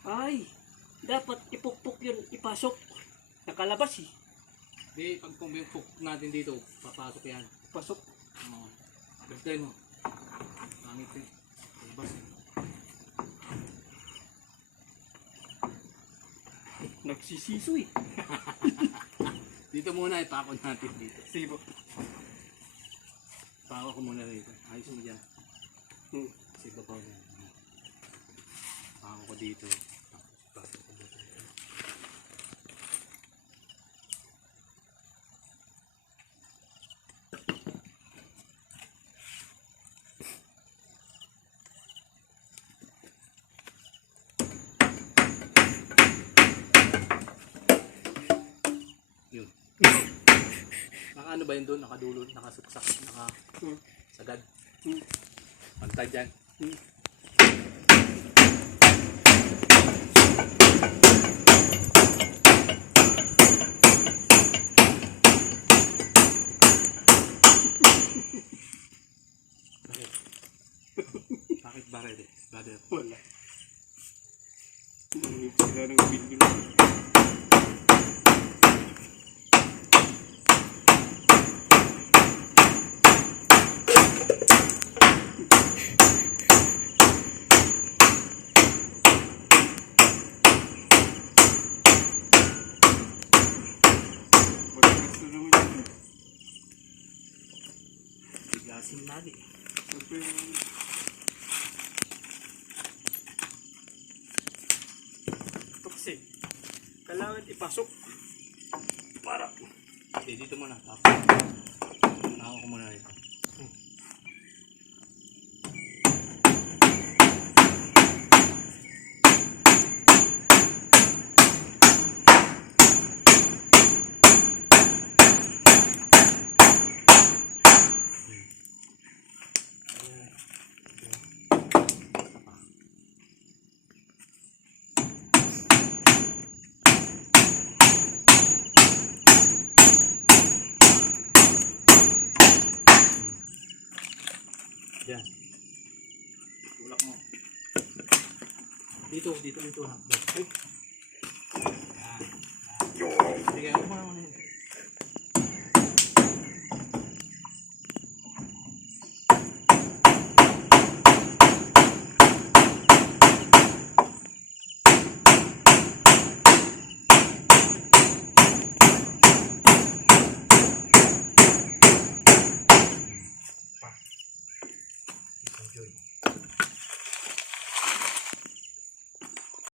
Ay, dapat ipukpok yun, ipasok. Nakalabas eh. Hindi, pag pumipok natin dito, papasok yan. Pasok. Oo. Basta mo. Pangit eh. Labas eh. Nagsisiso eh. Dito muna, ipakot natin dito. Sige po. Pakot ko muna dito. Ayos mo dyan. Kasi babaw na. Pakot ko dito. Pasok ko dito. Yun. Naka ano ba yun doon? Nakadulot, nakasuksak, nakasagad. Pantay dyan. Bakit baril eh? Brother. Wala. Sila ng video. Bigasin lagi. Ito kasi, kailangan ipasok. Para. Dito muna. Tapos. Nakaw ko muna rito. Yan. Tulak mo. Dito ha. Ay. Yan. Sige, ako muna yun. Enjoy.